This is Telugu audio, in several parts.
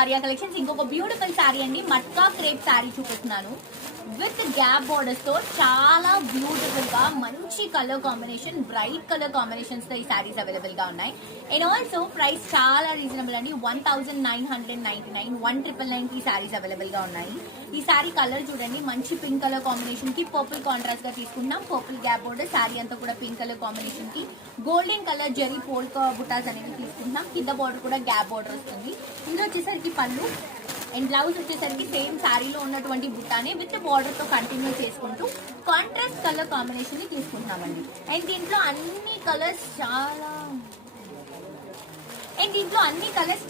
ఆర్యా కలెక్షన్స్ ఇంకొక బ్యూటిఫుల్ శారీ అండి. మట్కా క్రేప్ శారీ చూపిస్తున్నాను విత్ గ్యాప్ బోర్డర్స్ తో. చాలా బ్యూటిఫుల్ గా మంచి colour combination, bright colour combinations తో ఈ శారీస్ అవైలబుల్ గా ఉన్నాయి. అండ్ ఆల్సో ప్రైస్ చాలా రీజనబుల్ అండి. 1999, 1999 ఈ శారీస్ అవైలబుల్ గా ఉన్నాయి. ఈ శారీ కలర్ చూడండి, మంచి పింక్ కలర్ కాంబినేషన్ కి పర్పుల్ కాంట్రాస్ట్ గా తీసుకుంటున్నాం. పర్పుల్ గ్యాప్ బోర్డర్, శారీ అంతా కూడా పింక్ కలర్ కాంబినేషన్ కి గోల్డెన్ కలర్ జరీ పోల్కా బుటాస్ అనేవి తీసుకుంటున్నాం. కింద బోర్డర్ కూడా గ్యాప్ బోర్డర్ వస్తుంది. ఇందులో వచ్చేసరికి పళ్ళు అండ్ బ్లౌజ్ వచ్చేసరికి సేమ్ శారీలో ఉన్నటువంటి బుట్టానే విత్ బార్డర్ తో కంటిన్యూ చేసుకుంటూ కాంట్రాస్ట్ కలర్ కాంబినేషన్ ని తీసుకుంటున్నామండి. అండ్ దీంట్లో అన్ని కలర్స్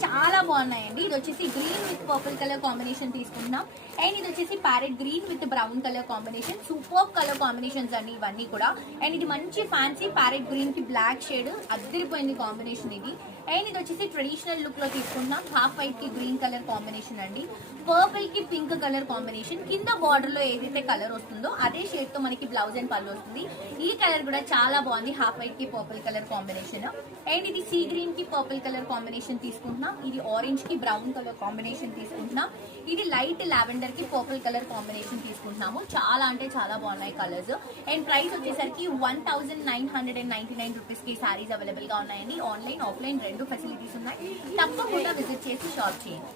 చాలా బాగున్నాయండి. ఇది వచ్చేసి green with purple colour combination తీసుకుంటున్నాం. అండ్ ఇది వచ్చేసి parrot green with brown colour combination. Super colour combinations అండి ఇవన్నీ కూడా. అండ్ ఇది మంచి ఫ్యాన్సీ ప్యారెట్ గ్రీన్ కి బ్లాక్ షేడ్, అద్దరిపోయింది కాంబినేషన్ ఇది. అండ్ ఇది వచ్చేసి ట్రెడిషనల్ లుక్ లో తీసుకుంటున్నాం. హాఫ్ వైట్ కి గ్రీన్ కలర్ కాంబినేషన్ అండి. పర్పుల్ కి పింక్ కలర్ కాంబినేషన్. కింద బార్డర్ లో ఏదైతే కలర్ వస్తుందో అదే షేడ్ తో మనకి బ్లౌజ్ అండ్ పళ్ళు వస్తుంది. ఈ కలర్ కూడా చాలా బాగుంది, హాఫ్ వైట్ కి పర్పుల్ కలర్ కాంబినేషన్. అండ్ ఇది సీ గ్రీన్ కి పర్పుల్ కలర్ కాంబినేషన్ తీసుకుంటున్నాం. ఇది ఆరెంజ్ కి బ్రౌన్ కలర్ కాంబినేషన్ తీసుకుంటున్నాం. ఇది లైట్ లావెండర్ కి పర్పుల్ కలర్ కాంబినేషన్ తీసుకుంటున్నాము. చాలా అంటే చాలా బాగున్నాయి కలర్స్. అండ్ ప్రైస్ వచ్చేసరికి 1999 రూపీస్ కి సారీస్ అవైలబుల్ గా ఉన్నాయండి. ఆన్లైన్ ఆఫ్లైన్ రెండు ఫెసిలిటీస్ ఉన్నాయి. తప్పకుండా విజిట్ చేసి షాప్ చేయండి.